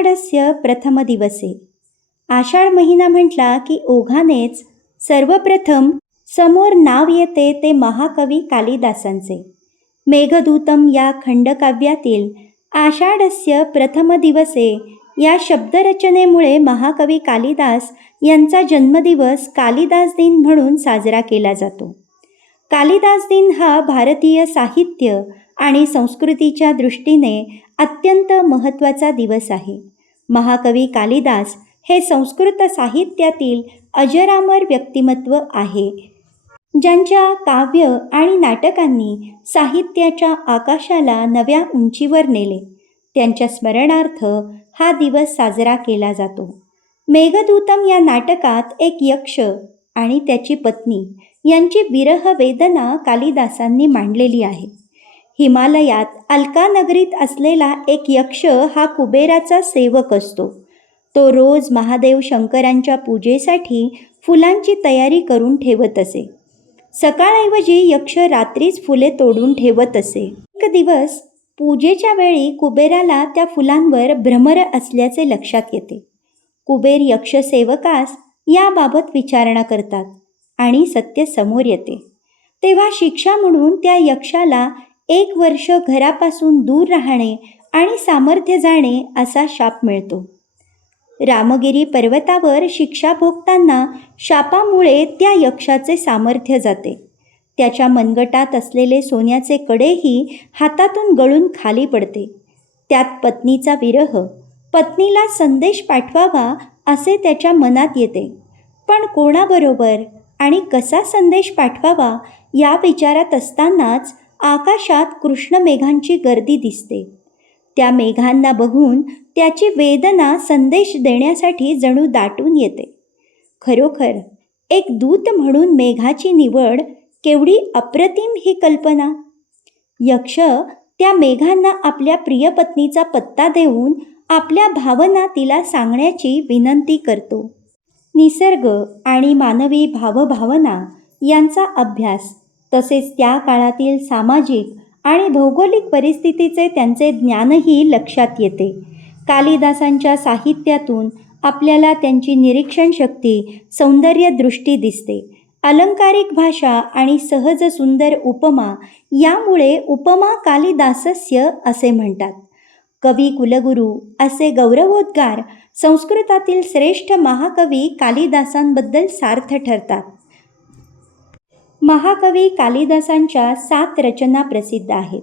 आषाढस्य प्रथम दिवसे. आषाढ महिना म्हटला की ओघानेच सर्वप्रथम समोर नाव येते ते महाकवी कालिदासांचे. मेघदूतम या खंडकाव्यातील आषाढस्य प्रथम दिवसे या शब्दरचनेमुळे महाकवी कालिदास यांचा जन्मदिवस कालिदास दिन म्हणून साजरा केला जातो. कालिदास दिन हा भारतीय साहित्य आणि संस्कृतीच्या दृष्टीने अत्यंत महत्त्वाचा दिवस आहे. महाकवी कालिदास हे संस्कृत साहित्यातील अजरामर व्यक्तिमत्व आहे, ज्यांच्या काव्य आणि नाटकांनी साहित्याच्या आकाशाला नव्या उंचीवर नेले. त्यांच्या स्मरणार्थ हा दिवस साजरा केला जातो. मेघदूतम या नाटकात एक यक्ष आणि त्याची पत्नी यांची विरह वेदना कालिदासांनी मांडलेली आहे. हिमालयात अलका नगरीत असलेला एक यक्ष हा कुबेराचा सेवक असतो. तो रोज महादेव शंकरांच्या पूजेसाठी फुलांची तयारी करून ठेवत असे. सकाळऐवजी यक्ष रात्रीच फुले तोडून ठेवत असे. एक दिवस पूजेच्या वेळी कुबेराला त्या फुलांवर भ्रमर असल्याचे लक्षात येते. कुबेर यक्षसेवकास याबाबत विचारणा करतात आणि सत्य समोर येते. तेव्हा शिक्षा म्हणून त्या यक्षाला 1 वर्ष घरापासून दूर राहणे आणि सामर्थ्य जाणे असा शाप मिळतो. रामगिरी पर्वतावर शिक्षा भोगताना शापामुळे त्या यक्षाचे सामर्थ्य जाते. त्याच्या मनगटात असलेले सोन्याचे कडेही हातातून गळून खाली पडते. त्यात पत्नीचा विरह, पत्नीला संदेश पाठवावा असे त्याच्या मनात येते. पण कोणाबरोबर आणि कसा संदेश पाठवावा या विचारात असतानाच आकाशात कृष्ण मेघांची गर्दी दिसते. त्या मेघांना बघून त्याची वेदना संदेश देण्यासाठी जणू दाटून येते. खरोखर एक दूत म्हणून मेघाची निवड केवढी अप्रतिम ही कल्पना. यक्ष त्या मेघांना आपल्या प्रियपत्नीचा पत्ता देऊन आपल्या भावना तिला सांगण्याची विनंती करतो. निसर्ग आणि मानवी भावभावना यांचा अभ्यास तसेच त्या काळातील सामाजिक आणि भौगोलिक परिस्थितीचे त्यांचे ज्ञानही लक्षात येते. कालिदासांच्या साहित्यातून आपल्याला त्यांची निरीक्षण शक्ती, सौंदर्य दृष्टी दिसते. अलंकारिक भाषा आणि सहज सुंदर उपमा यामुळे उपमा कालिदासस्य असे म्हणतात. कवी कुलगुरू असे गौरवोद्गार संस्कृतातील श्रेष्ठ महाकवी कालिदासांबद्दल सार्थ ठरतात. महाकवी कालिदासांच्या 7 रचना प्रसिद्ध आहेत.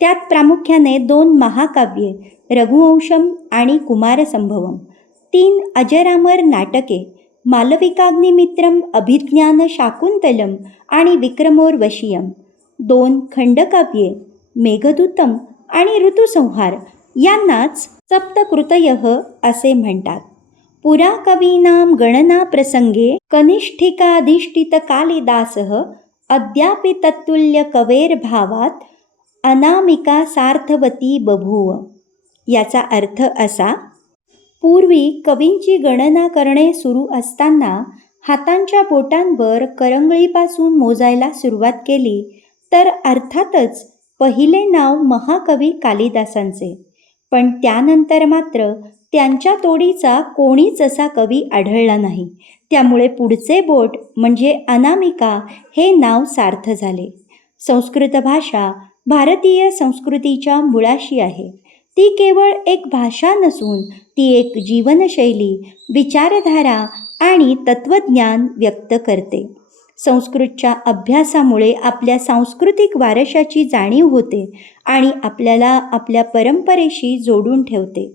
त्यात प्रामुख्याने 2 महाकाव्ये रघुवंशम आणि कुमारसंभवम, 3 अजरामर नाटके मालविकाग्निमित्रम, अभिज्ञान शाकुंतलम आणि विक्रमोर्वशीयम, 2 खंडकाव्ये मेघदूतम आणि ऋतुसंहार यांनाच सप्तकृतयः असे म्हणतात. पुरा कवीनां गणना प्रसंगे कनिष्ठिकाधिष्ठित कालिदासः अद्यापि तत्तुल्य कवेर्भावात अनामिका सार्थवती बभूव. याचा अर्थ असा: पूर्वी कवींची गणना करणे सुरू असताना हातांच्या बोटांवर करंगळीपासून मोजायला सुरुवात केली तर अर्थातच पहिले नाव महाकवी कालिदासांचे. पण त्यानंतर मात्र त्यांच्या तोडीचा कोणीच असा कवी आढळला नाही. त्यामुळे पुढचे बोट म्हणजे अनामिका हे नाव सार्थ झाले. संस्कृत भाषा भारतीय संस्कृतीच्या मुळाशी आहे. ती केवळ एक भाषा नसून ती एक जीवनशैली, विचारधारा आणि तत्त्वज्ञान व्यक्त करते. संस्कृतच्या अभ्यासामुळे आपल्या सांस्कृतिक वारशाची जाणीव होते आणि आपल्याला आपल्या परंपरेशी जोडून ठेवते.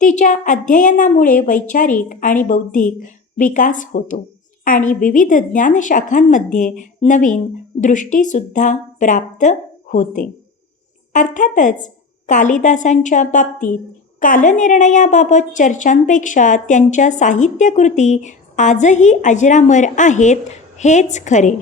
तिच्या अध्ययनामुळे वैचारिक आणि बौद्धिक विकास होतो आणि विविध ज्ञानशाखांमध्ये नवीन दृष्टीसुद्धा प्राप्त होते. अर्थातच कालिदासांच्या बाबतीत कालनिर्णयाबाबत चर्चांपेक्षा त्यांच्या साहित्यकृती आजही अजरामर आहेत हेच खरे.